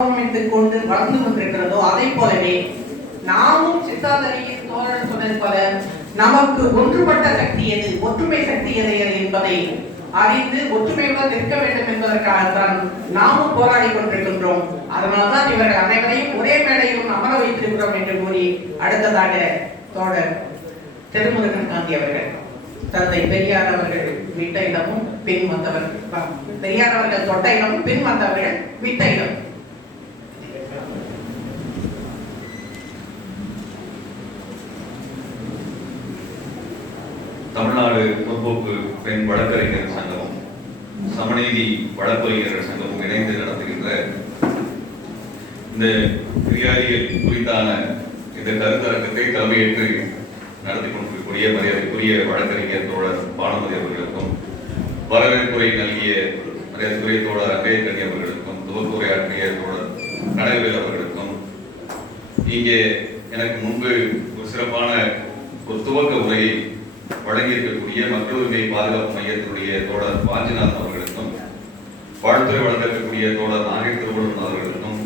கொண்டு வளர்ந்து கொண்டிருக்கிறதோ அதை போலவே நாமும் சித்தாந்தரியின் தோழர் சொன்னது போல நமக்கு ஒன்றுபட்ட சக்தி எது, ஒற்றுமை சக்தி எது என்பதை அறிந்து ஒற்றுமையுடன் நிற்க வேண்டும் என்பதற்காகத்தான் நாமும் போராடி கொண்டிருக்கின்றோம். அதனால்தான் இவர்கள் அனைவரையும் ஒரே மேடையிலும் அமர வைத்திருக்கிறோம் என்று கூறி அடுத்ததாக தோழர் திருமுருகன் காந்தி அவர்கள் தந்தை பெரியார் அவர்கள் விட்ட இடமும் பின் வந்தவர், பெரியார் அவர்கள் தொட்ட இடமும் பின் வந்தவர்கள் விட்ட இடம். தமிழ்நாடு முற்போக்கு பெண் வழக்கறிஞர் சங்கமும் சமநீதி வழக்கறிஞர்கள் சங்கமும் இணைந்து நடத்துகின்ற இந்த பெரியாரியல் குறித்தான இந்த கருத்தரங்கத்தை தலைமையேற்று நடத்தி கொண்டிருக்கக்கூடிய மரியாதைக்குரிய வழக்கறிஞர் தோழர் பானுமதி அவர்களுக்கும், வரவேற்புரை நல்கிய மரியாதைக்குரிய தோழர் அங்கேயக்கணி அவர்களுக்கும், துவக்குரையாற்றிய தோழர் கனகவேல் அவர்களுக்கும், இங்கே எனக்கு முன்பு ஒரு சிறப்பான ஒரு துவக்க உரையை வழங்கியிருக்கக்கூடிய மக்கள் உரிமை பாதுகாப்பு மையத்தினுடைய தோழர் வாஞ்சிநாதன் அவர்களுக்கும், வாழ்த்துறை வழங்கக்கூடிய தோழர் நாகை திருவள்ளுவன் அவர்களுக்கும்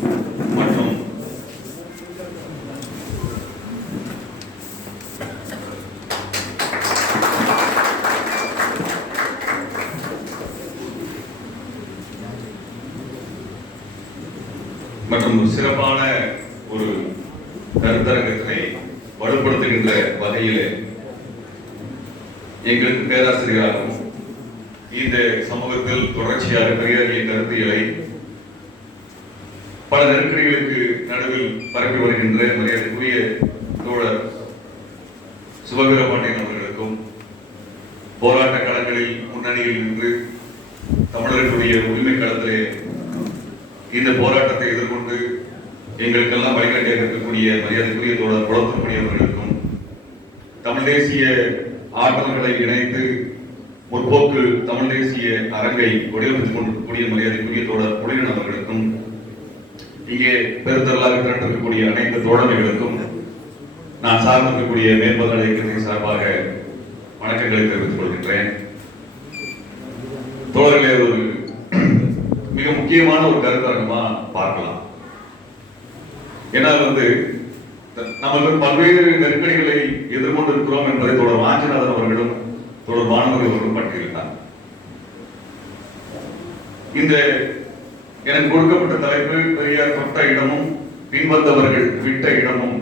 மற்றும் சிறப்பான ஒரு கருத்தரங்கத்தினை வலுப்படுத்துகின்ற வகையிலே எங்களுக்கு பேராசிரியராகவும் இந்த சமூகத்தில் தொடர்ச்சியாக பெரியாரின் கருத்தியலை பல நெருக்கடிகளுக்கு நடுவில் பரப்பி வருகின்ற மரியாதைக்குரிய தோழர் சுபவீரபாண்டியன் அவர்களுக்கும், போராட்ட களங்களில் முன்னணியில் நின்று தமிழர்களுடைய உரிமை களத்திலே இந்த போராட்டத்தை எதிர்கொண்டு எங்களுக்கெல்லாம் வழிகாட்டியாக இருக்கக்கூடிய மரியாதைக்குரிய தோழர் குளத்துமணி அவர்களுக்கும், தமிழ் தேசிய ஆற்றல்களை இணைத்து முற்போக்கு தமிழ் தேசிய அரங்கை வடிவமைத்துக் கொண்டிருக்கக்கூடிய மரியாதைக்குரிய தோழர் புலிகன் அவர்களுக்கும், இங்கே பெருந்தரலாக திரண்டிருக்கக்கூடிய அனைத்து தோழமைகளுக்கும் நான் சார்ந்திருக்கக்கூடிய மேம்பாடு இயக்கத்தின் சார்பாக வணக்கங்களை தெரிவித்துக் கொள்கின்றேன். தோழர்களே, ஒரு மிக முக்கியமான ஒரு கருத்தரங்கமா பார்க்கலாம். ஏன்னா நமக்கு பல்வேறு நெருக்கடிகளை எதிர்கொண்டிருக்கிறோம் என்பதை தொடர் வாஞ்சிநாதன் அவர்களும் தொடர் மாணவர்கள் அவர்களும் பட்டியலிட்டார். இந்த எனக்கு கொடுக்கப்பட்ட தலைப்பு பெரியார் தொட்ட இடமும் பின்வந்தவர்கள் விட்ட இடமும்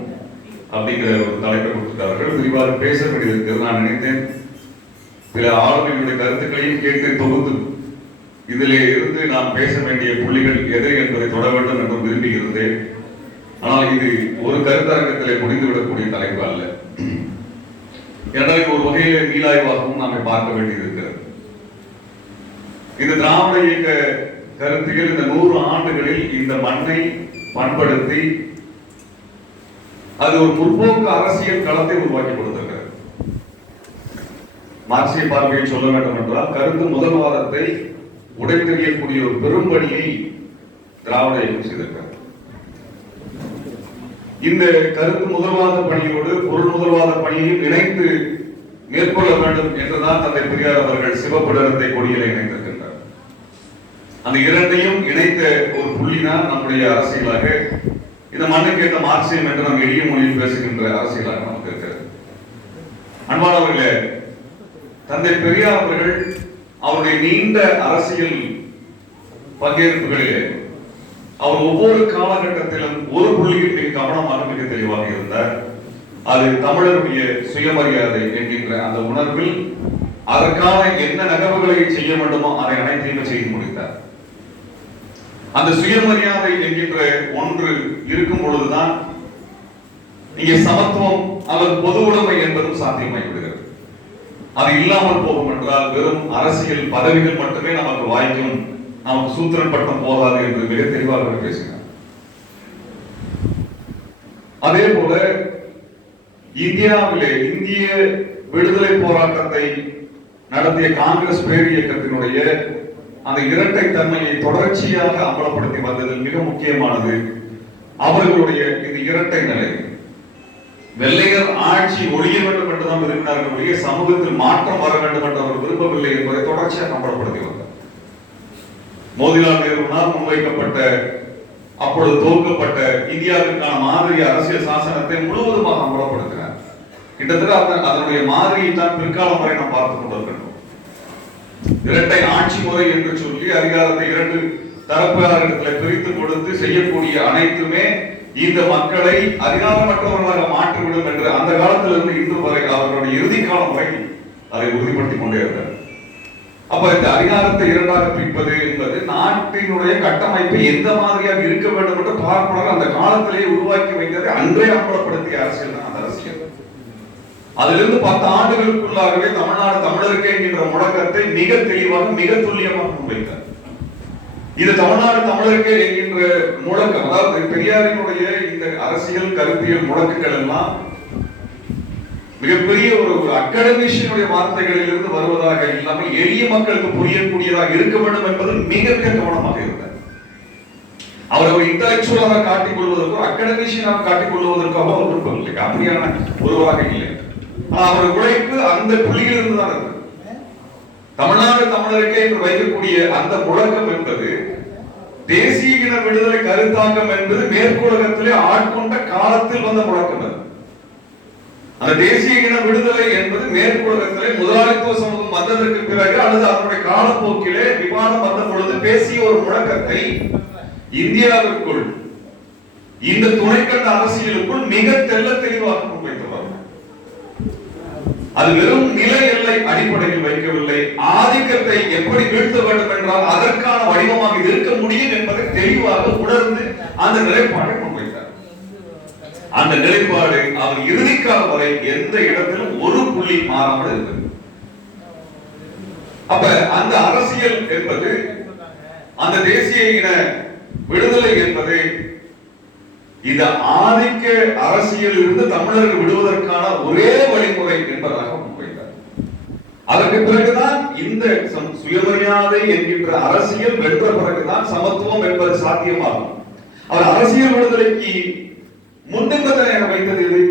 அப்படிங்கிற ஒரு தலைப்பை கொடுத்திருக்கிறார்கள். விரிவாக பேச வேண்டியிருக்கிறது. நான் நினைத்தேன் சில ஆளுமைகளுடைய கருத்துக்களையும் கேட்டு தொகுத்து இதிலே இருந்து நாம் பேச வேண்டிய புள்ளிகள் எது என்பதை தொட வேண்டும் என்று விரும்புகிறேன். ஆனால் இது ஒரு கருத்தரங்கத்திலே முடிந்துவிடக்கூடிய தலைப்பு அல்ல. எனவே ஒரு வகையிலே மீளாய்வாகவும் நாம பார்க்க வேண்டியிருக்கிறது. இந்த திராவிட இயக்க கருத்தியல் இந்த 100 ஆண்டுகளில் இந்த மண்ணை பண்படுத்தி அது ஒரு முற்போக்கு அரசியல் களத்தை உருவாக்கி கொடுத்திருக்கிறது. மார்க்சிய பார்வையில் சொல்ல வேண்டும் என்றால் கருத்து முதல்வாதத்தை உடைத்தெறியக்கூடிய ஒரு பெரும்பணியை திராவிட இயக்கம் செய்திருக்கிறது. இந்த கருத்து முதல்வாத பணியோடு பொருள் முதல்வாத பணியையும் இணைத்து மேற்கொள்ள வேண்டும் என்றுதான் தந்தை பெரியார் அவர்கள் சிவப்புடரத்தை கொடியில இணைந்திருக்கின்றார். அந்த இரண்டையும் இணைத்த ஒரு புள்ளிதான் நம்முடைய அரசியலாக இந்த மண்ணுக்கு ஏற்ற மார்க்சியம் என்று நாம் எளிய மொழியில் பேசுகின்ற அரசியலாக நமக்கு இருக்கிறது. அன்பானவர்களே, தந்தை பெரியார் அவர்கள் அவருடைய நீண்ட அரசியல் பங்கேற்புகளிலே அவர் ஒவ்வொரு காலகட்டத்திலும் ஒரு புள்ளியில் மிக கவனமாக மிக தெளிவாக இருந்தார். அது தமிழருடைய சுயமரியாதை என்கின்ற அந்த உணர்வில் அதற்கான என்ன நகர்வுகளை செய்ய வேண்டுமோ அதை அனைத்தையும் செய்து முடித்தார். அந்த சுயமரியாதை என்கின்ற ஒன்று இருக்கும் பொழுதுதான் இங்கே சமத்துவம் அல்லது பொது உடைமை என்பதும் சாத்தியமாகிவிடுகிறது. அது இல்லாமல் போகும் என்றால் வெறும் அரசியல் பதவிகள் மட்டுமே நமக்கு வாய்க்கும், நமக்கு சூத்திரன் பட்டம் போகாது என்று மிக தெளிவாக பேசினார். அதே போல இந்தியாவிலே இந்திய விடுதலை போராட்டத்தை நடத்திய காங்கிரஸ் பேர் இயக்கத்தினுடைய அந்த இரட்டை தன்மையை தொடர்ச்சியாக அமலப்படுத்தி வந்ததில் மிக முக்கியமானது அவர்களுடைய இந்த இரட்டை நிலை. வெள்ளையர் ஆட்சி ஒழிய வேண்டும் என்றுதான் விரும்பினார்கள் ஒழிய சமூகத்தில் மாற்றம் வர வேண்டும் என்று அவர் விரும்பவில்லை என்பதை தொடர்ச்சியாக அமலப்படுத்தி வந்தார். மோதிலால் நேருவினால் முன்வைக்கப்பட்ட அப்பொழுது துவக்கப்பட்ட இந்தியாவிற்கான மாதிரி அரசியல் சாசனத்தை முழுவதுமாக அமலப்படுத்தினார். கிட்டத்தட்ட அதனுடைய மாதிரியை தான் பிற்காலம் வரை நாம் பார்த்துக் கொண்டிருக்கின்றோம். இரட்டை ஆட்சி முறை என்று சொல்லி அதிகாரத்தை இரண்டு தரப்பினரிடத்தில் பிரித்து கொடுத்து செய்யக்கூடிய அனைத்துமே இந்த மக்களை அதிகாரமற்றவர்களாக மாற்றிவிடும் என்று அந்த காலத்திலிருந்து இன்று வரை அவர்களுடைய இறுதி காலம் வரை அதை உறுதிப்படுத்திக் கொண்டே இருந்தார். அப்ப இந்த அதிகாரத்தை இரண்டாக பிரிப்பது என்பது நாட்டினுடைய கட்டமைப்பு எந்த மாதிரியாக இருக்க வேண்டும் என்று பார்ப்பனர் அந்த காலத்திலேயே உருவாக்கி வைத்ததை அன்றே அம்பலப்படுத்திய அரசியல் தான் அந்த அரசியல். அதிலிருந்து 10 ஆண்டுகளுக்குள்ளாகவே தமிழ்நாடு தமிழருக்கு என்கின்ற முழக்கத்தை மிக தெளிவாக மிக துல்லியமாக முன்வைத்தார். இது தமிழ்நாடு தமிழருக்கு என்கின்ற முழக்கம், அதாவது பெரியாரினுடைய இந்த அரசியல் கருத்தியல் முழக்கங்கள் எல்லாம் மிகப்பெரிய ஒரு அகாடமிஷியனுடைய வார்த்தைகளில் இருந்து வருவதாக இல்லாமல் எளிய மக்களுக்கு புரியக்கூடியதாக இருக்க வேண்டும் என்பதில் மிக மிக கவனமாக இருந்தார். அவர் ஒரு இன்டலெக்சுவலாக காட்டிக் கொள்வதற்கோ அகாடமிஷியனாக காட்டிக் கொள்வதற்காக அவர் விருப்பமில்லை, அப்படியான ஒருவராக இல்லை. அவர் உழைப்பு அந்த புள்ளியில் இருந்துதான் இருக்கு. தமிழ்நாடு தமிழருக்கு என்று வைக்கக்கூடிய அந்த முழக்கம் என்பது தேசிய இன விடுதலை கருத்தாக்கம் என்பது மேற்குலகத்திலே ஆட்கொண்ட காலத்தில் வந்த முழக்கம். அந்த தேசிய இன விடுதலை என்பது மேற்குலகத்திலே முதலாளித்துவ சமூகம் வந்ததற்கு பிறகு அல்லது அதனுடைய காலப்போக்கிலே விவாதம் வந்த பொழுது பேசிய ஒரு முழக்கத்தை இந்தியாவிற்குள் இந்த துணைக்கண்ட அரசியலுக்குள் மிக தெள்ள தெளிவாக முன்வைத்தவர். அது வெறும் நில எல்லை அடிப்படையில் வைக்கவில்லை, ஆதிக்கத்தை எப்படி வீழ்த்த வேண்டும் என்றால் அதற்கான வடிவமாக இது இருக்க முடியும் என்பதை தெளிவாக உணர்ந்து அந்த நிலைப்பாட்டை முன்வைத்தார். அந்த நிலைப்பாடு அவர் இறுதிக்கால வரை எந்த இடத்திலும் ஒரு புள்ளி மாறாமல் இருந்தது. அப்ப அந்த அரசியல் என்பது, அந்த தேசிய இன விடுதலை என்பது இந்த ஆதிக்க அரசியல் இருந்து தமிழர்கள் விடுவதற்கான ஒரே வழிமுறை என்பதாக முன்வைத்தார். அதற்கு பிறகுதான் இந்த சுயமரியாதை என்கின்ற அரசியல் வென்ற பிறகுதான் சமத்துவம் என்பது சாத்தியமாகும். அவர் அரசியல் விடுதலைக்கு முன்னிபந்தனையாக வைத்தது இது.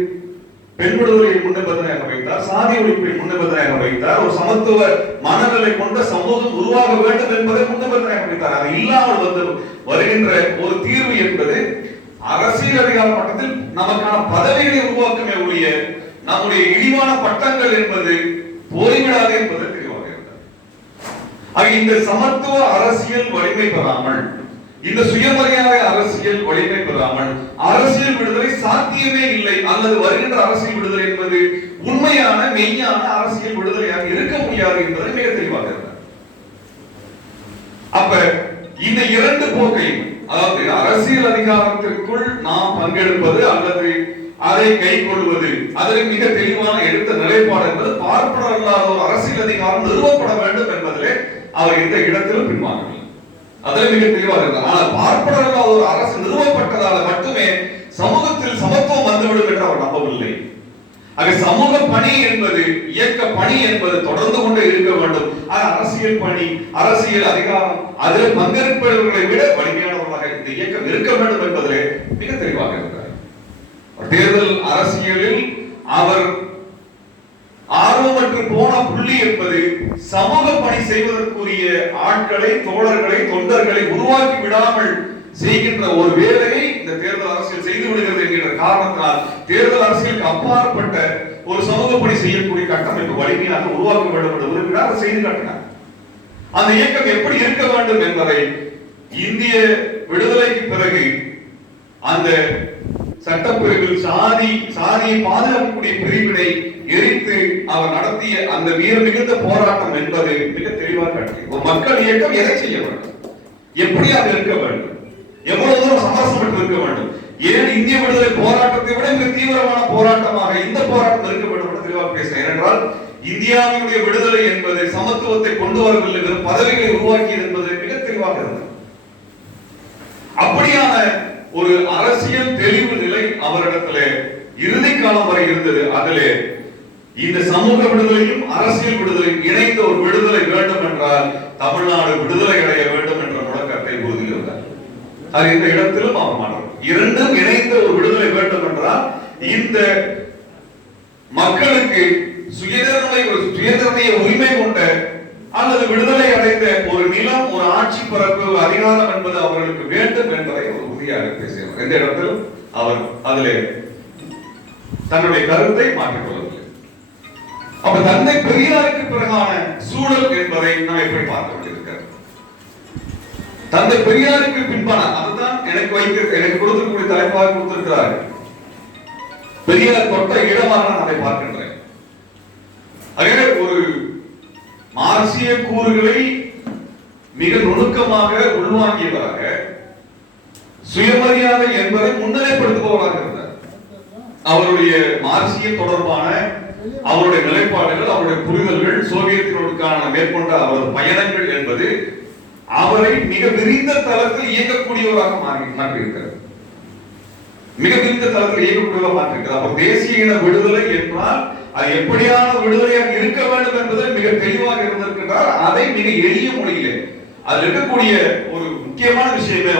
பெண் விடுதலையை முன்னிபந்தனையாக வைத்தார், சாதி ஒழிப்பை முன்னிபந்தனையாக வைத்தார், ஒரு சமத்துவ மனநிலை கொண்ட சமூகம் உருவாக வேண்டும் என்பதை முன்னிபந்தனையாக வைத்தார். அது இல்லாமல் வந்து வருகின்ற ஒரு தீர்வு என்பது அரசியல் அதிகார மட்டத்தில் நமக்கான பதவிகளை உருவாக்குமே ஒழிய நம்முடைய இழிவான பட்டங்கள் என்பது போய்விடாது என்பது தெளிவாக இருந்தார். இந்த சமத்துவ அரசியல் வலிமை பெறாமல், இந்த சுயமரியாதை அரசியல் வலிமை பெறாமல் அரசியல் விடுதலை சாத்தியமே இல்லை, அல்லது வருகின்ற அரசியல் விடுதலை என்பது உண்மையான மெய்யான அரசியல் விடுதலையாக இருக்க முடியாது என்பதை மிக தெளிவாக இருந்தார். அப்ப இந்த இரண்டு போக்கையும், அதாவது அரசியல் அதிகாரத்திற்குள் நாம் பங்கெடுப்பது அல்லது அதை கை கொள்வது, அதற்கு மிக தெளிவான எடுத்த நிலைப்பாடு என்பது பார்ப்பனர் அல்லாத ஒரு அரசியல் அதிகாரம் நிறுவப்பட வேண்டும் என்பதிலே அவர் எந்த இடத்திலும் பின்வாங்கவில்லை. அதில் மிக தெளிவாக இருந்தார். ஆனால் பார்ப்பனர் அல்லாத ஒரு அரசு நிறுவப்பட்டதால் மட்டுமே சமூகத்தில் சமத்துவம் வந்துவிடும் என்று அவர் நம்பவில்லை. ஆக சமூக பணி என்பது, இயக்க பணி என்பது தொடர்ந்து கொண்டே இருக்க வேண்டும். அரசியல் பணி, அரசியல் அதிகாரம், அதில் பங்கேற்பவர்களை விட வலிமையானவர்களாக இந்த இயக்கம் இருக்க வேண்டும் என்பதிலே மிக தெளிவாக இருந்தார். தேர்தல் அரசியலில் அவர் ஆர்வமற்று போன புள்ளி என்பது சமூக பணி செய்வதற்குரிய ஆட்களை, தோழர்களை, தொண்டர்களை உருவாக்கி விடாமல் செய்கின்ற ஒரு வேலையை இந்த தேர்தல் அரசியல் செய்து விடுகிறது என்கின்ற காரணத்தினால் தேர்தல் அரசியலுக்கு அப்பாற்பட்ட ஒரு சமூக பணி செய்யக்கூடிய கட்டமைப்பு வலிமையாக உருவாக்க வேண்டும் என்று விரும்பினார், செய்து காட்டினார். அந்த இயக்கம் எப்படி இருக்க வேண்டும் என்பதை இந்திய விடுதலைக்கு பிறகு அந்த சட்டப்பிரிவில் சாதியை பாதுகாக்கக்கூடிய பிரிவினை எரித்து அவர் நடத்திய அந்த வீர மிகுந்த போராட்டம் என்பது மிக தெளிவாக காட்டியது. ஒரு மக்கள் இயக்கம் எதை செய்ய வேண்டும், எப்படி அது இருக்க வேண்டும், எவ்வளவு தூரம் சமரசம் இருக்க வேண்டும், ஏன் இந்திய விடுதலை போராட்டத்தை விட மிக தீவிரமான போராட்டமாக இந்த போராட்டம் இருக்க வேண்டும் என்று தெளிவாக பேசினார். ஏனென்றால் இந்தியாவினுடைய விடுதலை என்பது சமத்துவத்தை கொண்டு வரவில்லை, வெறும் பதவிகளை உருவாக்கியது என்பது மிக தெளிவாக இருந்தது. அப்படியான ஒரு அரசியல் தெளிவு நிலை அவரிடத்திலே இறுதி காலம் வரை இருந்தது. அதிலே இந்த சமூக விடுதலையும் அரசியல் விடுதலையும் இணைந்த ஒரு விடுதலை வேண்டும் என்றால் தமிழ்நாடு விடுதலை அடைய வேண்டும் என்ற முழக்கத்தை உறுதியிருந்தார். அது இந்த இடத்திலும் அவர் மாற்றம், இரண்டும் இணைந்த ஒரு விடுதலை வேண்டும் என்றால் இந்த மக்களுக்கு சுயநிர்ணய உரிமை கொண்ட அல்லது விடுதலை அடைந்த ஒரு நிலம், ஒரு ஆட்சி பரப்பு, அதிகாரம் என்பது அவர்களுக்கு வேண்டும் என்பதை ஒரு உறுதியாக பேசினார். எந்த இடத்திலும் அவர் அதிலே தன்னுடைய கருத்தை மாற்றிக்கொள்ளவில்லை. அப்ப தந்தை பெரியாருக்கு பிறகான சூழல் என்பதை நாம் எப்படி பார்க்க வேண்டியிருக்கிறது? தந்தை பெரியாருக்கு பின்பான அதுதான் எனக்கு கொடுத்திருக்கக்கூடிய தலைப்பாக கொடுத்திருக்கிறார். பெரியார் தொட்ட இடமாக நான் அதை பார்க்கின்றேன். அதே ஒரு மார்க்சிய கூறுகளை மிக நுணுக்கமாக உள்வாங்கியவராக, சுயமரியாதை என்பதை முன்னிலைப்படுத்துபவராக இருந்தார். அவருடைய மார்க்சிய தொடர்பான அவருடைய நிலைப்பாடுகள், அவருடைய புரிதல்கள், சோவியத்தினோடுக்கான மேற்கொண்ட அவரது பயணங்கள் என்பது அவரை மிக விரிந்த தளத்தில் இயக்கக்கூடியவராக மாற்றியிருக்கிறது. மிக விரிந்த தளத்தில் இயக்கக்கூடியவராக மாற்றிருக்கிறது. அப்ப தேசிய இன விடுதலை என்றால் அது எப்படியான விடுதலையாக இருக்க வேண்டும் என்பதை மிக தெளிவாக இருந்திருக்கின்றார். அதை மிக எளிய மொழியிலே அதில் இருக்கக்கூடிய ஒரு முக்கியமான விஷயமே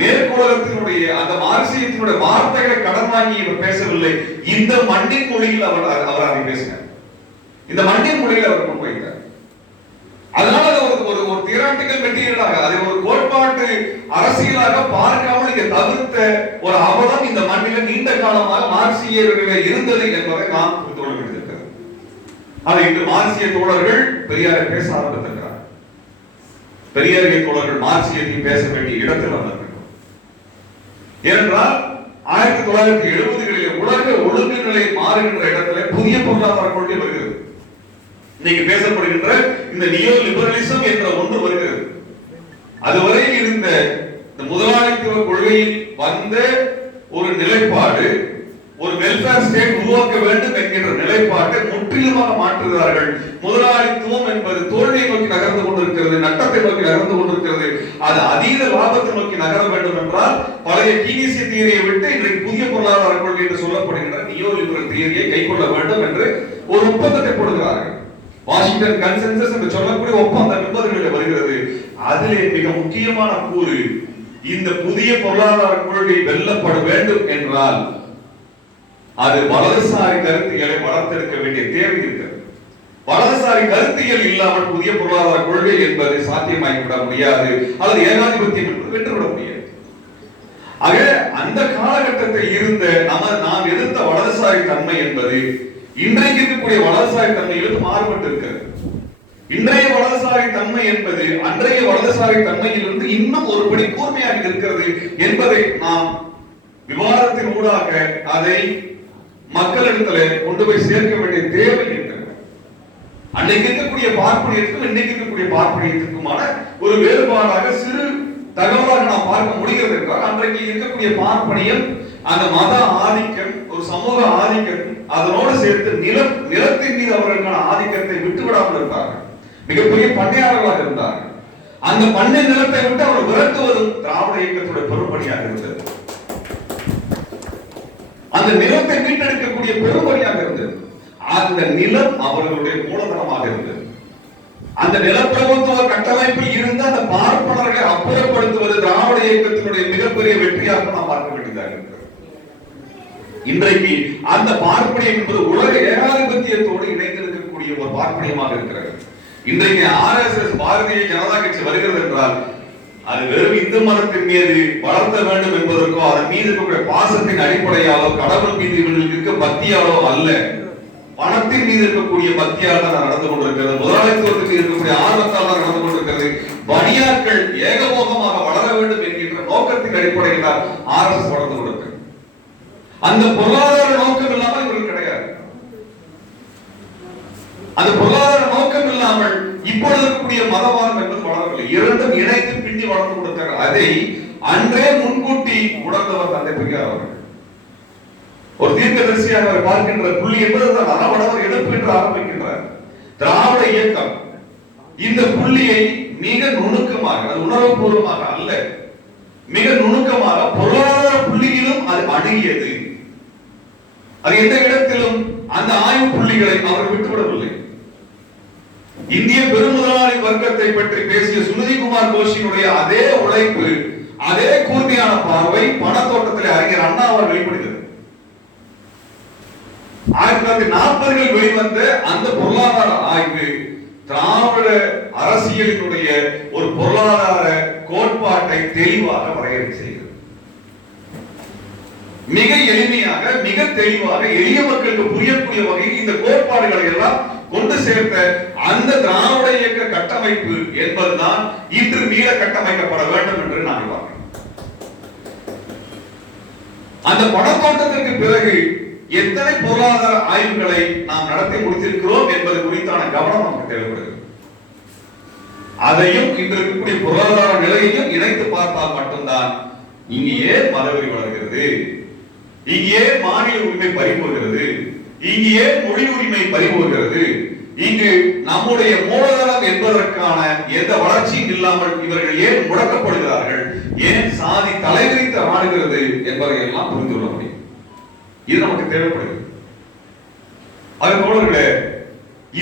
மேற்குலகத்தினுடைய அந்த மார்க்சியத்தினுடைய வார்த்தைகளை கடன் வாங்கி இவர் பேசவில்லை. இந்த மண்ணின் மொழியில் அவர் அதை பேசினார். இந்த மண்ணின் மொழியில் அவர் முன்வைத்தார். அதனால ஒரு தியராட்டிக்கல் மெட்டீரியலாக, அதை ஒரு கோட்பாட்டு அரசியலாக பார்க்காமல் இங்க தவிர்த்த ஒரு அவலம் இந்த மண்ணில நீண்ட காலமாக மார்க்சியர்களில் இருந்தது என்பதை நாம் புரிந்து கொள்ள வேண்டியிருக்கிறது. அதை இன்று மார்க்சிய தோழர்கள் பெரியாரை பேச ஆரம்பித்திருக்கிறார். பெரியாரிய தோழர்கள் மார்க்சியத்தை பேச வேண்டிய இடத்தில் வந்திருக்கிறார். ஏனென்றால் 1970களிலே உலக ஒழுங்கு நிலை மாறுகின்ற இடத்துல புதிய பொருளாதார கொள்கை வருகிறது. இன்னைக்கு பேசப்படுகின்ற இந்த நியோ லிபரலிசம் என்ற ஒன்று வருகிறது. அதுவரை இருந்த இந்த முதலாளித்துவ கொள்கையில் வந்த ஒரு நிலைப்பாடு, ஒரு வெல்ஃபேர் ஸ்டேட் உருவாக்க வேண்டும் என்கின்ற நிலைப்பாட்டை முற்றிலுமாக மாற்றுகிறார்கள். முதலாளித்துவம் என்பது தோல்வியை நோக்கி நகர்ந்து கொண்டிருக்கிறது, நட்டத்தை நோக்கி நகர்ந்து கொண்டிருக்கிறது. அது அதீத லாபத்தை நோக்கி நகர வேண்டும் என்றால் பழைய கீனீசிய தியரியை விட்டு இன்றைக்கு புதிய பொருளாதார கொள்கை என்று சொல்லப்படுகின்ற நியோ லிபரல் தியரியை கைக்கொள்ள வேண்டும் என்று ஒரு ஒப்பந்தத்தை போடுகிறார்கள். வாஷிங்டன் கன்சென்சஸ் என்று சொல்லக்கூடிய ஒப்பந்தம் 80களில் வருகிறது. அதிலே மிக முக்கியமான கூறு, இந்த புதிய பொருளாதார கொள்கை வெல்லப்பட வேண்டும் என்றால் அது வலதுசாரி கருத்தியலை வளர்த்தெடுக்க வேண்டிய தேவை இருக்கிறது. வலதுசாரி கருத்தியல் இல்லாமல் புதிய பொருளாதார கொள்கை என்பது சாத்தியமாகிவிட முடியாது, அல்லது ஏகாதிபத்தியம் என்பது வென்றுவிட முடியாது. ஆக அந்த காலகட்டத்தில் இருந்த நாம் எதிர்த்த வலதுசாரி தன்மை என்பது இன்றைக்கு இருக்கக்கூடிய வலதுசாரி தன்மையிலிருந்து மாறுபட்டு இருக்கிறது. இன்றைய வலதுசாரி தன்மை என்பது அன்றைய வலதுசாரி தன்மையிலிருந்து இன்னும் ஒருபடி கூர்மையாக இருக்கிறது என்பதை நாம் விவாதத்தின் ஊடாக அதை மக்களிடத்தில் கொண்டு போய் சேர்க்க வேண்டிய தேவை இருக்கிறது. அன்றைக்கு இருக்கக்கூடிய பார்ப்பனியத்துக்கும் இன்னைக்கு இருக்கக்கூடிய பார்ப்பனியத்துக்குமான ஒரு வேறுபாடாக சிறு தகவலாக நாம் பார்க்க முடிகிறது என்றால், அன்றைக்கு இருக்கக்கூடிய பார்ப்பனியம் அந்த மத ஆதிக்கம், ஒரு சமூக ஆதிக்கம், அதனோடு சேர்த்து நிலத்தின் மீது அவர்களுக்கான ஆதிக்கத்தை விட்டுவிடாமல் இருந்தார்கள். மிகப்பெரிய பண்ணையாளர்களாக இருந்தார்கள். அந்த பண்ணை நிலத்தை விட்டு அவர் விரட்டுவதும் திராவிட இயக்கத்துடைய பெரும்பணியாக இருந்தது. அந்த நிலத்தை மீட்டெடுக்கக்கூடிய பெரும்பணியாக இருந்தது. அந்த நிலம் அவர்களுடைய மூலதனமாக இருந்தது. அந்த நிலப்பிரபுத்துவ கட்டமைப்பில் இருந்த அந்த பார்ப்பனர்களை அப்புறப்படுத்துவது திராவிட இயக்கத்தினுடைய மிகப்பெரிய வெற்றியாக நாம் பார்க்க வேண்டியதாக இருக்கிறது. இன்றைக்கு அந்த பார்ப்பனியம் என்பது உலக ஏகாதிபத்தியத்தோடு இணைந்திருக்கக்கூடிய ஒரு பார்ப்பனியமாக இருக்கிறது. இன்றைக்கு RSS பாரதிய ஜனதா கட்சி வருகிறது என்றால் அது வெறும் இந்து மதத்தின் மீது வளர்த்த வேண்டும் என்பதற்கோ அதன் மீது இருக்கக்கூடிய பாசத்தின் அடிப்படையாலோ கடவுள் மீது இவர்களுக்கு இருக்க பக்தியாலோ அல்ல, பணத்தின் மீது இருக்கக்கூடிய பக்தியால் தான் நடந்து கொண்டிருக்கிறது. முதலாளித்துவத்துக்கு இருக்கக்கூடிய ஆர்வத்தால் தான் நடந்து கொண்டிருக்கிறது. பணியாட்கள் ஏகபோகமாக வளர வேண்டும் என்கின்ற நோக்கத்தின் அடிப்படையில் தான் RSS வளர்ந்து கொண்டிருக்கிறது. அந்த பொருளாதார நோக்கம் இல்லாமல் இவர்கள் கிடையாது. அந்த பொருளாதார நோக்கம் இல்லாமல் இப்பொழுது இருக்கக்கூடிய மதவாதம் என்பது வளரவில்லை. இரண்டும் இணைத்து பின்னி வளர்ந்து கொடுத்தார்கள். அதை அன்றே முன்கூட்டி உணர்ந்தவர் தந்தை பெரியார் அவர்கள். ஒரு தீர்க்கதரிசியாக அவர் பார்க்கின்ற புள்ளி என்பதுதான் அறவடவர் எடுப்பு என்று ஆரம்பிக்கின்றார். திராவிட இயக்கம் இந்த புள்ளியை மிக நுணுக்கமாக, அது உணர்வுபூர்வமாக அல்ல, மிக நுணுக்கமாக பொருளாதார புள்ளியிலும் அது அணுகியது. அது எந்த இடத்திலும் அந்த ஆய்வு புள்ளிகளை அவர் விட்டுவிடவில்லை. இந்திய பெருமுதலாளி வர்க்கத்தை பற்றி பேசிய சுனிதிகுமார் கோஷினுடைய அதே உழைப்பு, அதே கூர்மையான பார்வை பணத்தோட்டத்தில் அறிஞர் அண்ணா அவர் வெளிப்படுகிறது. 1940களில் வெளிவந்த அந்த பொருளாதார ஆய்வு திராவிட அரசியலினுடைய ஒரு பொருளாதார கோட்பாட்டை தெளிவாக வரையறை செய்கிறது. மிக எளிமையாக, மிக தெளிவாக, எளிய மக்களுக்கு புரியக்கூடிய வகையில் இந்த கோட்பாடுகளை எல்லாம் கொண்டு சேர்த்த அந்த திராவிட இயக்க கட்டமைப்பு என்பதுதான் இன்று மீள கட்டமைக்கப்பட வேண்டும் என்று நாங்கள் பார்க்கிறோம். அந்த பணத்தோட்டத்திற்கு பிறகு எத்தனை பொருளாதார ஆய்வுகளை நாம் நடத்தி முடித்திருக்கிறோம் என்பது குறித்தான கவனம் நமக்கு தேவைப்படுகிறது. அதையும் இன்று இருக்கக்கூடிய பொருளாதார நிலையையும் இணைத்து பார்த்தால் மட்டும்தான் இங்கே ஏன் மதவெறி வளர்கிறது, இங்கே ஏன் மாநில உரிமை பறிபோகிறது, இங்கு ஏன் மொழி உரிமை பறிபோகிறது, இங்கு நம்முடைய மூலதனம் என்பதற்கான எந்த வளர்ச்சியும் இல்லாமல் இவர்கள் ஏன் முடக்கப்படுகிறார்கள், ஏன் சாதி தலைவிரித்து ஆடுகிறது என்பதை எல்லாம் புரிந்து கொள்ள முடியும். இது நமக்கு தேவைப்படுகிறது. அதுபோல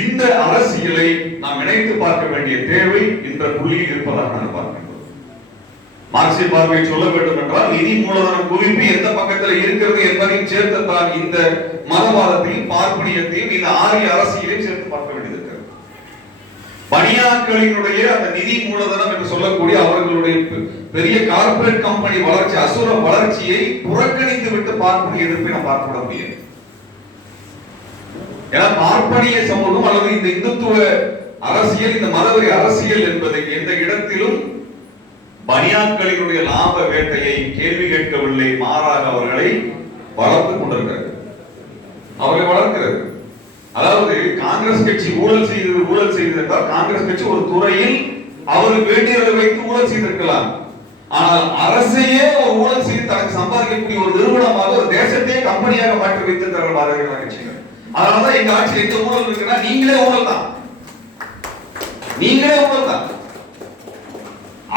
இந்த அரசியலை நாம் இணைத்து பார்க்க வேண்டிய தேவை இந்த புள்ளியில் இருப்பதாக நான் பார்க்கிறேன். மார்க்சிய பார்வையை சொல்ல வேண்டும் என்றால் நிதி மூலதனம் குவிப்பு எந்த பக்கத்தில் இருக்கிறது என்பதையும் சேர்த்துத்தான் இந்த மதவாதத்தையும் பார்ப்பனியத்தையும் இந்த ஆரிய அரசியலையும் சேர்த்து பார்க்க வேண்டியது இருக்கிறது. பணியாட்களினுடைய அந்த நிதி மூலதனம் என்று சொல்லக்கூடிய அவர்களுடைய பெரிய கார்ப்பரேட் கம்பெனி வளர்ச்சி, அசுர வளர்ச்சியை புறக்கணித்து விட்டு பார்ப்பனிய எதிர்ப்பை நாம் பார்க்க முடியாது. ஏன்னா பார்ப்பனிய சமூகம் அல்லது இந்த இந்துத்துவ அரசியல், இந்த மதவெறி அரசியல் என்பதை எந்த இடத்திலும் பணியாட்களினுடைய லாப வேட்டையை கேள்வி கேட்கவில்லை, மாறாக அவர்களை வளர்த்துக் கொண்டிருக்கிறது, அவர்களை வளர்க்கிறது. அதாவது காங்கிரஸ் கட்சி ஊழல் செய்தது என்றால் காங்கிரஸ் கட்சி ஒரு துறையில் அவருக்கு வேண்டியதை வைத்து ஊழல் செய்திருக்கலாம். ஆனால் அரசையே ஒரு ஊழல் செய்து தனக்கு சம்பாதிக்கக்கூடிய ஒரு நிறுவனமாக, ஒரு தேசத்தையே கம்பெனியாக மாற்றி வைத்திருக்கிறார்கள் பாரதிய ஜனதா கட்சிகள். அதனாலதான் எங்க ஆட்சியில் எந்த ஊழல் இருக்குன்னா நீங்களே ஊழல் தான், நீங்களே ஊழல் தான்.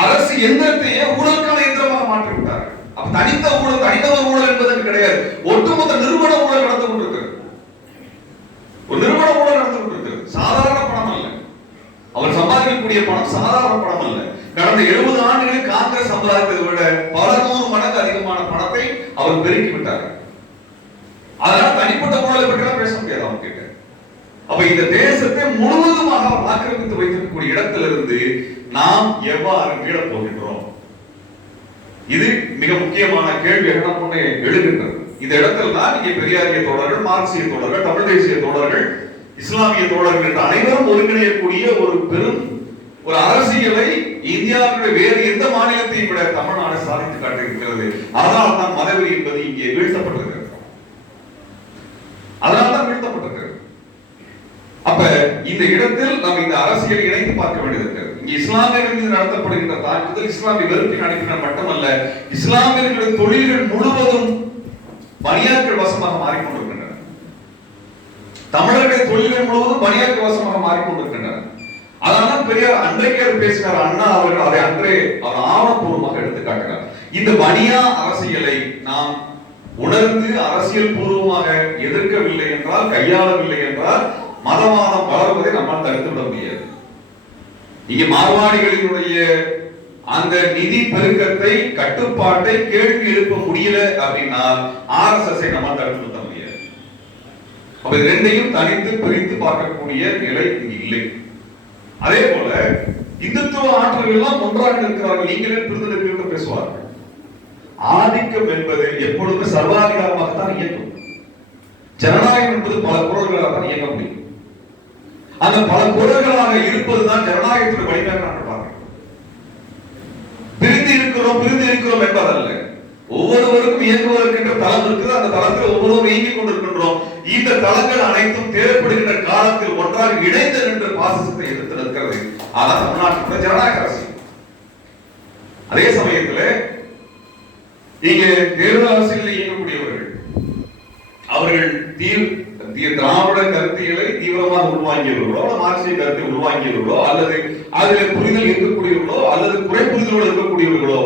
அரசு எந்திரத்தையே ஊழலுக்கான எந்திரமாக மாற்றி விட்டார். அப்ப தனித்தவர் ஊழல் என்பதற்கு கிடையாது, ஒட்டுமொத்த நிறுவன ஊழல் நடந்து கொண்டிருக்கிறது. ஒரு நிறுவன ஊழல் நடந்து கொண்டிருக்கிறது. சாதாரண பணம் அல்ல, அவர் சம்பாதிக்கக்கூடிய பணம் சாதாரண பணம் அல்ல. கடந்த 70 ஆண்டுகளில் காங்கிரஸ் சம்பாதித்ததை விட பல 100 மடங்கு அதிகமான பணத்தை அவர் பெருக்கி விட்டார். அதனால தனிப்பட்ட ஊழலை பற்றி பேச முடியாது அவங்க கிட்ட. அப்ப இந்த தேசத்தை முழுவதுமாக அவர் ஆக்கிரமித்து வைத்திருக்கக்கூடிய இடத்திலிருந்து நாம் எவ்வாறு மீளப் போகின்றோம்? இது மிக முக்கியமான கேள்வியாக நம் முன்னே எழுகின்றது. இந்த இடத்தில் தான் இங்கே பெரியாரிய தோழர்கள், மார்க்சிய தோழர்கள், தமிழ் தேசிய தோழர்கள், இஸ்லாமிய தோழர்கள் என்ற அனைவரும் ஒருங்கிணையக்கூடிய ஒரு பெரும் ஒரு அரசியலை இந்தியாவுடைய வேறு எந்த மாநிலத்தையும் விட தமிழ்நாடு சாதித்து காட்டியிருக்கிறது. அதனால் தான் மதவெறி என்பது இங்கே வீழ்த்தப்பட்டிருக்கிறது. அதனால்தான் வீழ்த்தப்பட்டிருக்கிறது. அப்ப இந்த இடத்தில் நாம் இந்த அரசியலை இணைத்து பார்க்க வேண்டியது இருக்கிறது. இங்க இஸ்லாமியர்கள் மீது நடத்தப்படுகின்ற தாக்குதல் இஸ்லாமிய வெறுப்பின் அடிப்படையில் மட்டுமல்ல, இஸ்லாமியர்களின் தொழில்கள் முழுவதும் பணியாட்கள் வசமாக மாறிக்கொண்டிருக்கின்றன. தமிழர்களுடைய தொழில்கள் முழுவதும் பணியாட்கள் வசமாக மாறிக்கொண்டிருக்கின்றன. அதனால பெரியார் அன்றைக்கே பேசினார், அண்ணா அவர்கள் அதை அன்றே அவர் ஆவணப்பூர்வமாக எடுத்து காட்டினார். இந்த பனியா அரசியலை நாம் உணர்ந்து அரசியல் பூர்வமாக எதிர்க்கவில்லை என்றால், கையாளவில்லை என்றால் மதவாதம் வளர்வதை நம்மால் தடுத்து விட முடியாது. இங்க மார்வாடிகளினுடைய அந்த நிதி பெருக்கத்தை, கட்டுப்பாட்டை கேள்வி எழுப்ப முடியல அப்படின்னா ஆர்எஸ்எஸ் நம்மால் தடுத்து விட முடியாது. அப்ப இது ரெண்டையும் தனித்து பிரித்து பார்க்கக்கூடிய நிலை இங்கு இல்லை. அதே போல இந்துத்துவ ஆற்றல்கள் எல்லாம் ஒன்றாக இருக்கிறார்கள், நீங்களே பிரிந்து என்று பேசுவார்கள். ஆதிக்கம் என்பது எப்பொழுதுமே சர்வாதிகாரமாகத்தான் இயங்கும். ஜனநாயகம் என்பது பல குரல்களாக தான் இயங்க முடியும். அந்த பல குரல்களாக இருப்பதுதான் ஜனநாயகத்தின் வழிபாடு. நான் பார்க்கிறேன், பிரிந்து இருக்கிறோம் என்பதல்ல. ஒவ்வொருவருக்கும் இயங்குவதற்கென்ற தளம் இருக்குது. அந்த தளத்தில் ஒவ்வொருவரும் இயங்கிக் கொண்டிருக்கின்றோம். இந்த தளங்கள் அனைத்தும் தேவைப்படுகின்ற காலத்தில் ஒன்றாக இணைந்து நின்று பாசிசத்தை எதிர்த்து நிற்கிறது. அதான் தமிழ்நாட்டில் ஜனநாயக அரசியல். அதே சமயத்தில் இங்கே தேர்தல் அரசியலில் இயங்கக்கூடியவர்கள் அவர்கள் திராவிட கருத்தியலை தீவிரமாக உள்வாங்கியவர்களோ, மார்க்சிய கருத்தை உள்வாங்கியவர்களோ, அல்லது அதில் புரிதல் இருக்கக்கூடியவர்களோ, அல்லது குறை புரிதலோடு இருக்கக்கூடியவர்களோ,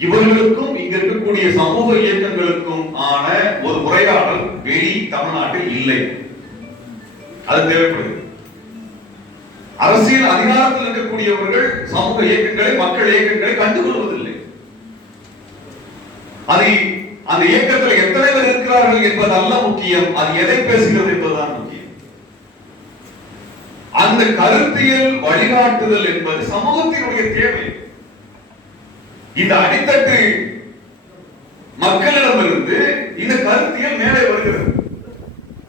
இவர்களுக்கும் இங்க இருக்கக்கூடிய சமூக இயக்கங்களுக்கும் ஆன ஒரு உரையாடல் வெளி தமிழ்நாட்டில் இல்லை. அது தேவைப்படுது. அரசியல் அதிகாரத்தில் இருக்கக்கூடியவர்கள் சமூக இயக்கங்களை, மக்கள் இயக்கங்களை கண்டுகொள்வதில்லை. அதை அந்த இயக்கத்தில் எத்தனை பேர் இருக்கிறார்கள் என்பது அல்ல முக்கியம், அது எதை பேசுகிறது என்பதுதான் முக்கியம். அந்த அந்த கருத்தியல் வழிகாட்டுதல் என்பது சமூகத்தினுடைய தேவை. இந்த அடித்தட்டு மக்களிடமிருந்து இந்த கருத்தியல் மேலே வருகிறது.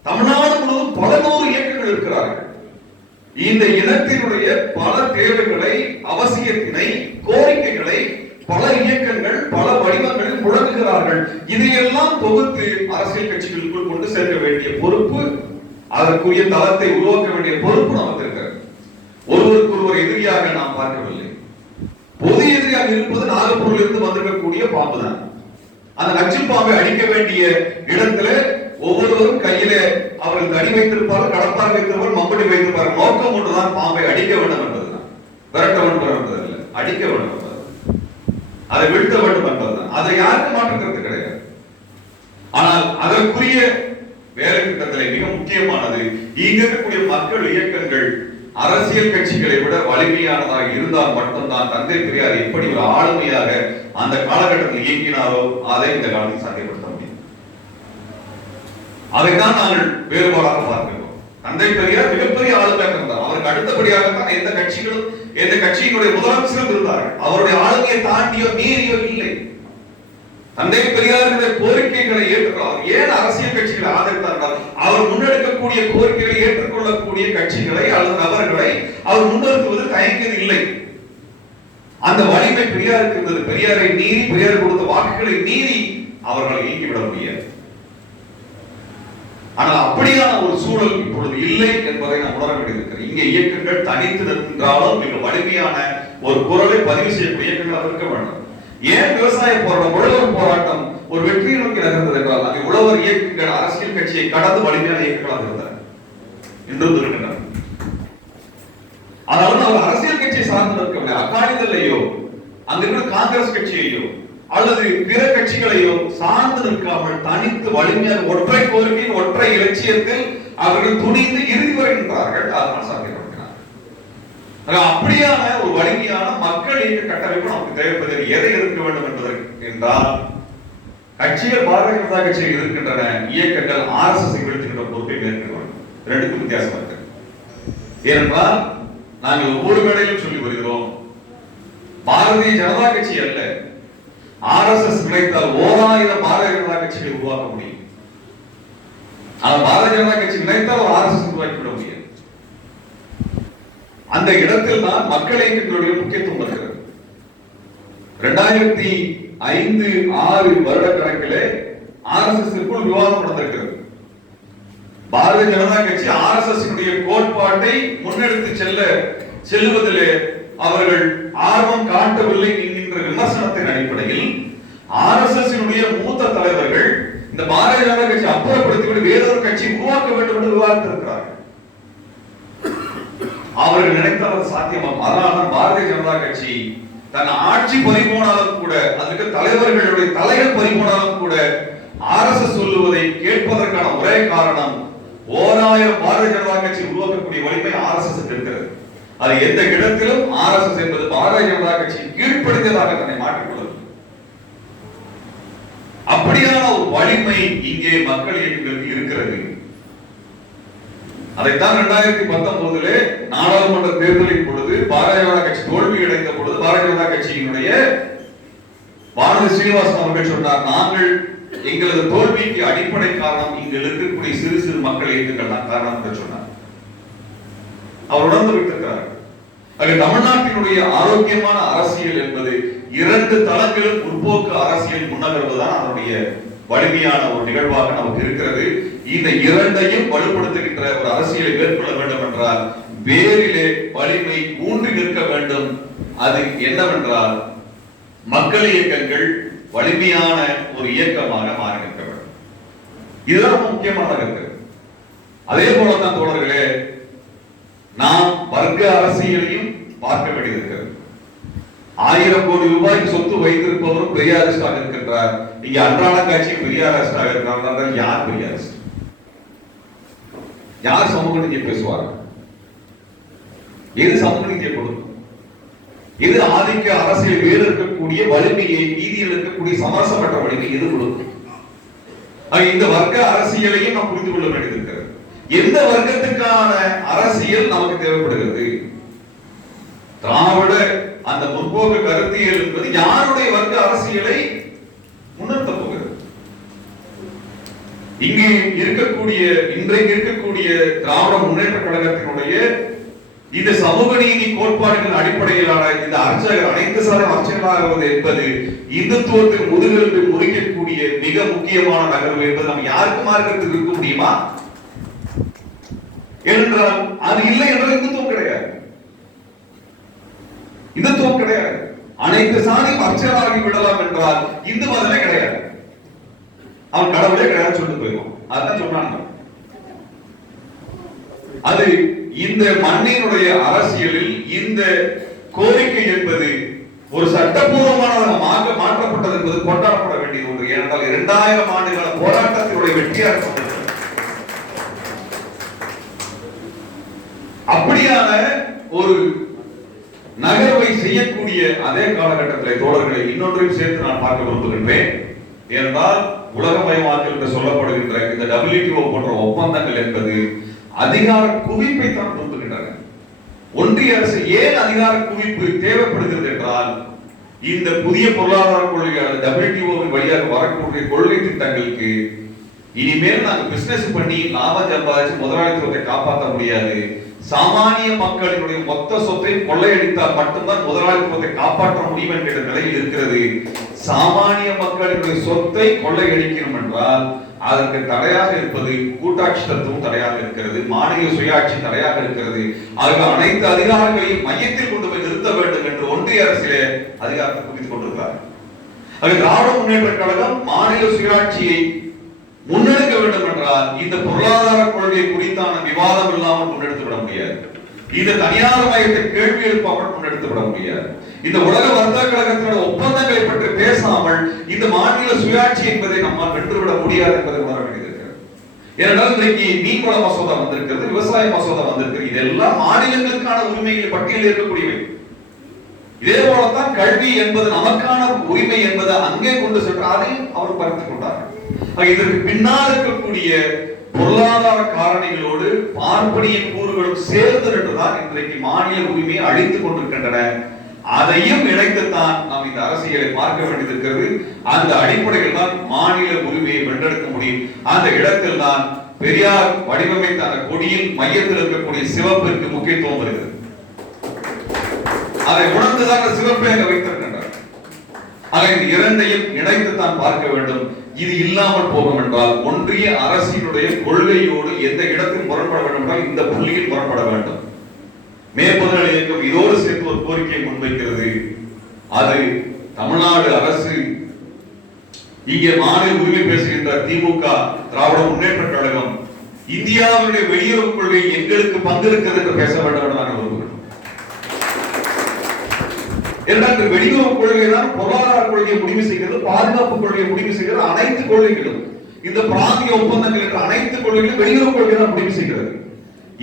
தமிழ்நாடு முழுவதும் பல நூறு இயக்கங்கள் இருக்கிறார்கள். இந்த இனத்தினுடைய பல தேவைகளை, அவசியத்தினை, கோரிக்கைகளை பல இயக்கங்கள் பல வடிவங்களில் முழங்குகிறார்கள். இதையெல்லாம் தொகுத்து அரசியல் கட்சிகளுக்குள் கொண்டு சேர்க்க வேண்டிய பொறுப்பு, அதற்குரிய தளத்தை உருவாக்க வேண்டிய பொறுப்பு நமக்கு இருக்கிறது. ஒருவருக்கு ஒருவர் எதிரியாக நாம் பார்க்கவில்லை. பொது எதிரியாக இருப்பது நாகப்பூரில் இருந்து வந்திருக்கக்கூடிய பாம்பு தான். அந்த நச்சு பாம்பை அழிக்க வேண்டிய இடத்துல ஒவ்வொருவரும் கையிலே அவர்கள் தடி வைத்திருப்பார்கள், கடப்பாக வைத்திருப்பார்கள், மம்படி வைத்திருப்பார்கள். நோக்கம் ஒன்றுதான், பாம்பை அடிக்க வேண்டும் என்பதுதான். விரட்ட வேண்டும் என்பதில்லை, அடிக்க வேண்டும் என்பது, அதை வீழ்த்த வேண்டும் என்பதுதான். அதை யாருக்கு மாற்றுக்கிறது கிடையாது. ஆனால் அதற்குரிய வேலை திட்டத்தில் மிக முக்கியமானது, இங்க இருக்கக்கூடிய மக்கள் இயக்கங்கள் அரசியல் கட்சிகளை விட வலிமையானதாக இருந்தால் மட்டும்தான் தந்தை பெரியார் எப்படி ஒரு ஆளுமையாக அந்த காலகட்டத்தில் இயங்கினாரோ அதை இந்த காலத்தில் சாத்தியப்படுத்த முடியும். அதைத்தான் நாங்கள் வேறுபாடாக பார்க்கிறோம். தந்தை பெரியார் மிகப்பெரிய ஆளுமையாக இருந்தார். அவருக்கு அடுத்தபடியாகத்தான் எந்த கட்சிகளும், எந்த கட்சியினுடைய முதலமைச்சரும் இருந்தார்கள். அவருடைய ஆளுமையை தாண்டியோ மீறியோ இல்லை. தந்தை பெரியாருடைய கோரிக்கைகளை ஏற்றுக்கிறார். ஏன் அரசியல் கட்சிகளை ஆதரித்தார்கள்? அவர் முன்னெடுக்கக்கூடிய கோரிக்கைகளை ஏற்றுக்கொள்ளக்கூடிய கட்சிகளை அல்லது நபர்களை அவர் முன்னிறுத்துவது தயங்கியது இல்லை. அந்த வலிமை பெரியாருக்கு இருந்தது. பெரியாரை மீறி, பெரியார் கொடுத்த வாக்குகளை மீறி அவர்களை இயக்கிவிட முடியாது. ஆனால் அப்படியான ஒரு சூழல் இப்பொழுது இல்லை என்பதை நாம் உணர வேண்டியிருக்கிறது. இங்கே இயக்கங்கள் தனித்து நின்றாலும் மிக வலிமையான ஒரு குரலை பதிவு செய்யக்கூடிய இயக்கங்களாக இருக்க வேண்டும். ஏன் விவசாய போராட்டம், உழவர் போராட்டம் ஒரு வெற்றியை நோக்கி நகர்ந்தது என்றால் அங்கே உழவர் இயக்கங்கள் அரசியல் கட்சியை கடந்து வலிமையான இயக்கங்களாக இருந்தன, இன்றும் இருக்கின்றன. அதனால அவர் அரசியல் கட்சியை சார்ந்து நிற்கவில்லை. அக்காலிதழையோ அங்க இருக்கிற காங்கிரஸ் கட்சியையோ அல்லது பிற கட்சிகளையோ சார்ந்து நிற்காமல் தனித்து வலிமையான ஒற்றை கோரிக்கையின் ஒற்றை இலட்சியத்தில் அவர்கள் துணிந்து இறுதி வரை நின்றார்கள். அதனால் சாத்தியப்படுத்தினார். அப்படியான ஒரு வலிமையான மக்கள் இயக்க கட்டமைப்பு நமக்கு தேவைப்படுகிறது. எதை எதிர்க்க வேண்டும் என்பதற்கு என்றால், கட்சிகள் பாரதிய ஜனதா கட்சியில் இருக்கின்றன, இயக்கங்கள் RSS வீழ்த்துகின்ற பொறுப்பை மேற்கொள்ளும். ரெண்டுக்கும் வித்தியாசம் இருக்கு. ஏனென்றால் நாங்கள் ஒவ்வொரு வேளையிலும் சொல்லி வருகிறோம், பாரதிய ஜனதா கட்சி அல்ல, RSS நினைத்தால் 1000 பாரதிய ஜனதா கட்சிகளை உருவாக்க முடியும். ஆனால் பாரதிய ஜனதா கட்சி நினைத்தால் ஒரு RSS உருவாக்கிவிட முடியாது. அந்த இடத்தில் தான் மக்கள் இயக்கங்களுடைய முக்கியத்துவம் வருகிறது. 2005-6 வருட கணக்கிலே RSS-க்குள் விவாதம் நடந்திருக்கிறது. பாரதிய ஜனதா கட்சி RSS-னுடைய கோட்பாட்டை முன்னெடுத்து செல்லுவதிலே அவர்கள் ஆர்வம் காட்டவில்லை என்கின்ற விமர்சனத்தின் அடிப்படையில் RSS-னுடைய மூத்த தலைவர்கள் இந்த பாரதிய ஜனதா கட்சி அப்புறப்படுத்திவிட்டு வேறொரு கட்சி உருவாக்க வேண்டும் என்று விவாதித்திருக்கிறார்கள். அவர்கள் நினைத்தால் சாத்தியமாகும். அதனால்தான் பாரதிய ஜனதா கட்சி தன் ஆட்சி பறிபோனாலும் கூட, அதுக்கு தலைவர்களுடைய தலைகள் பறிபோனாலும் கூட RSS சொல்லுவதை கேட்பதற்கான ஒரே காரணம், 1000 பாரதிய ஜனதா கட்சி உருவாக்கக்கூடிய வலிமை RSS இருக்கிறது. அது எந்த இடத்திலும் RSS என்பது பாரதிய ஜனதா கட்சி கீழ்ப்படுத்தியதாக தன்னை மாற்றிக்கொள்ளும். அப்படியான ஒரு வலிமை இங்கே மக்கள் இயக்கங்களுக்கு இருக்கிறது. அதைத்தான் 2019 நாடாளுமன்ற தேர்தலின் பொழுது பாரதிய ஜனதா கட்சி தோல்வி அடைந்த பொழுது பாரதிய ஜனதா கட்சியினுடைய பாரதி ஸ்ரீனிவாசன் அவர்கள் சொன்னார், நாங்கள் எங்களது தோல்விக்கு அடிப்படை காரணம் இங்கு இருக்கக்கூடிய சிறு சிறு மக்கள் இயக்கங்கள் தான் காரணம் என்று சொன்னார். அவர் உணர்ந்து விட்டிருக்கிறார். தமிழ்நாட்டினுடைய ஆரோக்கியமான அரசியல் என்பது 2 தளங்களில் முற்போக்கு அரசியல் முன்னகர்வுதான் அதனுடைய வலிமையான ஒரு நிகழ்வாக நமக்கு இருக்கிறது. இந்த இரண்டையும் வலுப்படுத்துகின்ற ஒரு அரசியலை மேற்கொள்ள வேண்டும் என்றால் வேரிலே வலிமை ஊன்றி நிற்க வேண்டும். அது என்னவென்றால் மக்கள் இயக்கங்கள் வலிமையான ஒரு இயக்கமாக மாறி நிற்க வேண்டும். இதுதான் முக்கியமானதாக இருக்கிறது. அதே போலதான் தோழர்களே, நாம் வர்க்க அரசியலையும் பார்க்க வேண்டியிருக்கிறது. 1000 கோடி ரூபாய்க்கு சொத்து வைத்திருப்பவரும் பெரியாரிஸ்டாக இருக்கின்றார். இங்க அன்றாட காட்சி பெரியாரிஸ்டாக இருக்கிறார். யார் பெரியாரிஸ்ட்? யார் சமூக நீதியை பேசுவார்? எது சமூக நீதியை கொடுக்கும்? எது ஆதிக்க அரசியல் வேறு இருக்கக்கூடிய வலிமையை, நீதியில் இருக்கக்கூடிய சமரசமற்ற வலிமை எது கொடுக்கும்? இந்த வர்க்க அரசியலையும் நாம் புரிந்து கொள்ள வேண்டியிருக்கிறது. எந்த வர்க்கத்துக்கான அரசியல் நமக்கு தேவைப்படுகிறது? திராவிட அந்த முற்போக்கு கருத்தியல் என்பது யாருடைய வர்க்க அரசியலை முன்னிறுத்த போகிறது? இங்கே இருக்கக்கூடிய இன்றைக்கு இருக்கக்கூடிய திராவிட முன்னேற்ற கழகத்தினுடைய இந்த சமூக நீதி கோட்பாடுகளின் அடிப்படையிலான இந்த அர்ச்சகர் அனைத்து சாரம் அர்ச்சகராகுவது என்பது இந்துத்துவத்தின் முதுகெலும்பை முறிக்கக்கூடிய மிக முக்கியமான நகர்வு என்பது நம்ம யாருக்கு மார்க்கத்தில் இருக்க முடியுமா? ஏனென்றால் அது இல்லை என்றால் இந்துத்துவம் கிடையாது. இந்துத்துவம் கிடையாது. அனைத்து சாதியும் அர்ச்சகராகி விடலாம் என்றால் இந்து மதமே கிடையாது. அவன் கடவுளே கிடையாது சொல்லிட்டு போயிடுவான். அதான் சொன்னாங்க. அது இந்த மண்ணினுடைய அரசியலில் இந்த கோரிக்கை என்பது ஒரு சட்டப்பூர்வமானதாக மாற்றப்பட்டது என்பது கொண்டாடப்பட வேண்டியது ஒன்று. ஏனென்றால் 2000 ஆண்டுகால போராட்டத்தினுடைய வெற்றியாக அப்படியான ஒரு நகர்வை செய்யக்கூடிய அதே காலகட்டத்தில் தோழர்களை இன்னொன்றையும் சேர்த்து நான் பார்க்க விரும்புகின்றேன். ஏனென்றால் உலகமயமாக்கல் என்று சொல்லப்படுகின்ற இந்த WTO போன்ற ஒப்பந்தங்கள் என்பது அதிகார குவிப்பை தான் விரும்புகின்றன. ஒன்றிய அரசு ஏன் அதிகார குவிப்பு தேவைப்படுகிறது என்றால் இந்த புதிய பொருளாதார கொள்கையான WTO-வின் வழியாக வரக்கூடிய கொள்கை திட்டங்களுக்கு இனிமேல் நாங்கள் பிசினஸ் பண்ணி லாபம் சம்பாதிச்சு முதலாளித்துவத்தை காப்பாற்ற முடியாது. சாமானிய மக்களினுடைய மொத்த சொத்தை கொள்ளையடித்தால் மட்டும்தான் முதலாளித்துவத்தை காப்பாற்ற முடியும் என்கிற நிலையில் இருக்கிறது. சாமானிய மக்களினுடைய சொத்தை கொள்ளையடிக்கணும் என்றால் அதற்கு தடையாக இருப்பது கூட்டாட்சி தத்துவம் தடையாக இருக்கிறது, மாநில சுயாட்சி தடையாக இருக்கிறது. ஆக அனைத்து அதிகாரங்களையும் மையத்தில் கொண்டு போய் நிறுத்த வேண்டும் என்று ஒன்றிய அரசிலே அதிகாரத்தை குவித்துக் கொண்டிருக்கிறார். ஆக திராவிட முன்னேற்ற கழகம் மாநில சுயாட்சியை முன்னெடுக்க வேண்டும் என்றால் இந்த பொருளாதார கொள்கை குறித்தான விவாதம் இல்லாமல் முன்னெடுத்து விட முடியாது. இந்த தனியார் மையத்தை கேள்வி எழுப்பாமல் முன்னெடுத்து விட முடியாது. இந்த உலக வர்த்தக கழகத்தினுடைய ஒப்பந்தங்களை பற்றி பேசாமல் இந்த மாநில சுயாட்சி என்பதை நம்மால் வென்றுவிட முடியாது என்பதை உணர வேண்டியிருக்கிறது. ஏனென்றால் இன்றைக்கு மீன்வள மசோதா வந்திருக்கிறது, விவசாய மசோதா வந்திருக்கிறது. இதெல்லாம் மாநிலங்களுக்கான உரிமைகள் பட்டியலில் இருக்கக்கூடியவை. இதே போலத்தான் கல்வி என்பது நமக்கான உரிமை என்பதை அங்கே கொண்டு சென்று அதையும் அவர் பறித்துக் கொண்டார்கள். இதற்கு பின்னால் இருக்கக்கூடிய பொருளாதார காரணிகளோடு பார்ப்பனிய கூறுகளும் சேர்ந்து நின்றுதான் இன்றைக்கு மாநில உரிமையை அழித்துக் கொண்டிருக்கின்றன. அதையும் இணைத்துத்தான் நாம் இந்த அரசியலை பார்க்க வேண்டியிருக்கிறது. அந்த அடிப்படையில் தான் மாநில உரிமையை வென்றெடுக்க முடியும். அந்த இடத்தில் தான் பெரியார் வடிவமைத்த அந்த கொடியில் மையத்தில் இருக்கக்கூடிய சிவப்பிற்கு முக்கியத்துவம் வருகிறது. அதை உணர்ந்துதான் சிவப்பை அங்க வைத்திருக்கின்றார். ஆக இந்த இரண்டையும் இணைத்துத்தான் பார்க்க வேண்டும். இது இல்லாமல் போகும் என்றால் ஒன்றிய அரசினுடைய கொள்கையோடு எந்த இடத்தில் முரண்பட வேண்டும் என்றால் இந்த புள்ளியில் முரண்பட வேண்டும். மேற்பொதுநல இயக்கம் இதோடு சேர்த்து ஒரு கோரிக்கையை முன்வைக்கிறது. அது தமிழ்நாடு அரசு இங்கே மாநில உரிமை பேசுகின்ற திமுக திராவிட முன்னேற்ற கழகம் இந்தியாவுடைய வெளியுறவு கொள்கை எங்களுக்கு பங்கு இருக்கிறது என்று பேச வேண்டும் என்று நாங்கள் விரும்புகிறோம். இரண்டாவது வெளியுறவு கொள்கை தான் பொருளாதார கொள்கையை முடிவு செய்கிறது, பாதுகாப்பு கொள்கையை முடிவு செய்கிறது. அனைத்து கொள்கைகளும் இந்த பிராந்திய ஒப்பந்தங்கள் என்ற அனைத்து கொள்கைகளும் வெளியுறவு கொள்கை தான் முடிவு செய்கிறது.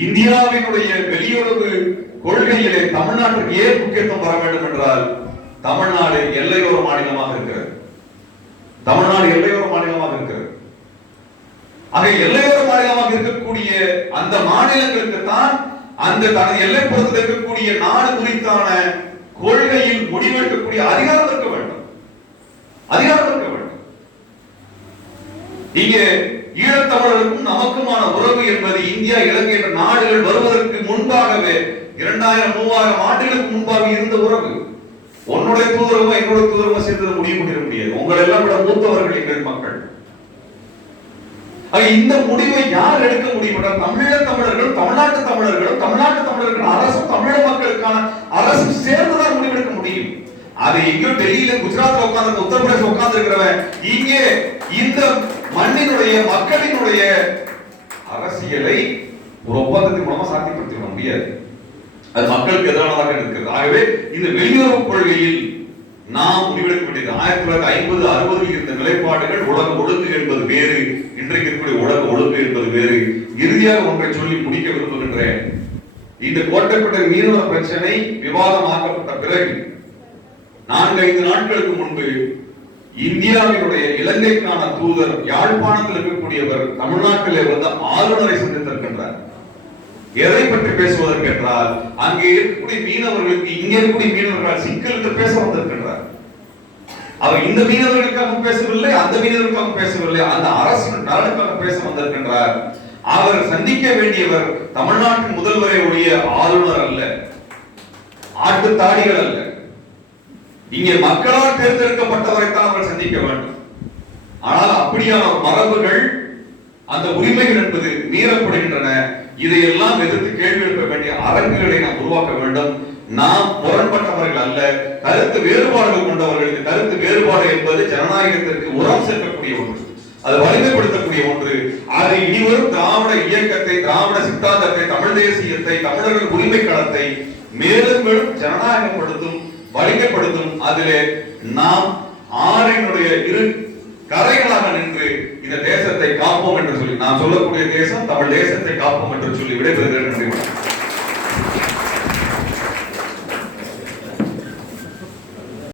இந்தியாவினுடைய வெளியுறவு கொள்கையிலே தமிழ்நாட்டுக்கு ஏன் முக்கியத்துவம் வர வேண்டும் என்றால் தமிழ்நாடு எல்லையோர மாநிலமாக இருக்கிறது. தமிழ்நாடு எல்லையோர மாநிலமாக இருக்கிறது. ஆக எல்லையோர மாநிலமாக இருக்கக்கூடிய அந்த மாநிலங்களுக்கு தான் அந்த தனது எல்லைப்புறத்தில் இருக்கக்கூடிய நாடு குறித்தான கொள்கையில் முடிவெடுக்கக்கூடிய அதிகாரம் இருக்க வேண்டும். அதிகாரம் இருக்க வேண்டும். இங்கே ஈழத்தமிழருக்கும் நமக்குமான உறவு என்பது இந்தியா இலங்கை என்ற நாடுகள் வருவதற்கு முன்பாகவே 2000-3000 ஆண்டுகளுக்கு முன்பாக இருந்த உறவு. உன்னுடைய தூதரமும் என்னுடைய தூதரமும் சேர்ந்து முடிவு பண்ணிட முடியாது. உங்கள் எல்லாம் விட மூத்தவர்கள் எங்கள் மக்கள். இந்த முடிவை யார் எடுக்க முடியும் என்றால் தமிழீழ தமிழர்களும் தமிழ்நாட்டு தமிழர்களும் தமிழ்நாட்டு தமிழர்கள் அரசும் தமிழக மக்களுக்கான அரசும் சேர்ந்துதான் முடிவெடுக்க முடியும். அதை எங்கேயோ டெல்லியில குஜராத்ல உட்கார்ந்து உத்தரப்பிரதேச உட்கார்ந்து இருக்கிறவன் இங்கே இந்த மண்ணினுடைய மக்களினுடைய அரசியலை ஒரு ஒப்பந்தத்தின் மூலமா சாத்தியப்படுத்தி விட முடியாது. அது மக்களுக்கு எதிரானதாக இருக்கிறது. ஆகவே இந்த வெளியுறவு கொள்கையில் நாம் முடிவெடுக்க வேண்டியது 1950-60 இருந்த நிலைப்பாடுகள் உலக ஒழுங்கு என்பது வேறு, இன்றைக்கு இருக்கக்கூடிய உலக ஒழுங்கு என்பது வேறு. இறுதியாக ஒன்றை சொல்லி முடிக்க விரும்புகின்றேன். இந்த கோட்டைப்பட்ட மீனவ பிரச்சனை விவாதமாக்கப்பட்ட பிறகு 4-5 நாட்களுக்கு முன்பு இந்தியாவினுடைய இலங்கைக்கான தூதர் யாழ்ப்பாணத்தில் இருக்கக்கூடியவர் தமிழ்நாட்டிலே வந்து ஆளுநரை சந்தித்திருக்கின்றார். எதை பற்றி பேசுவதற்கு என்றால் அங்கே இருக்கக்கூடிய மீனவர்களுக்கு இங்கே இருக்கக்கூடிய மீனவர்கள் சிக்கல் என்று பேச வந்திருக்கின்றார். அவர் இந்த மீனவர்களுக்காக பேசவில்லை, அந்த மீனவர்களுக்காக பேசவில்லை, அந்த அரசு நலனுக்காக பேச வந்திருக்கின்றார். அவர் சந்திக்க வேண்டியவர் தமிழ்நாட்டின் முதல்வரை உடைய ஆளுநர் அல்ல, ஆட்டுத்தாடிகள் அல்ல. இங்கே மக்களால் தேர்ந்தெடுக்கப்பட்டவரைத்தான் அவர் சந்திக்க வேண்டும். ஆனால் அப்படியான மரபுகள், அந்த உரிமைகள் என்பது மீறப்படுகின்றன. இதையெல்லாம் எதிர்த்து கேள்வி எழுப்ப வேண்டிய அரங்குகளை நாம் உருவாக்க வேண்டும். நாம் முரண்பட்டவர்கள் அல்ல, கருத்து வேறுபாடுகள் கொண்டவர்களுக்கு. கருத்து வேறுபாடு என்பது ஜனநாயகத்திற்கு உரம் சேர்க்கக்கூடிய ஒன்று, அது வலிமைப்படுத்தக்கூடிய ஒன்று. அது இனிவரும் திராவிட இயக்கத்தை, திராவிட சித்தாந்தத்தை, தமிழ் தேசியத்தை, தமிழர்கள் உரிமை களத்தை மேலும் மேலும் ஜனநாயகப்படுத்தும், வலிமைப்படுத்தும். அதிலே நாம் ஆறினுடைய இரு கரைகளாக நின்று இந்த தேசத்தை காப்போம் என்று சொல்லி, நான் சொல்லக்கூடிய தேசம் தமிழ் தேசத்தை காப்போம் என்று சொல்லி விடைபெறுகிறேன். நன்றி.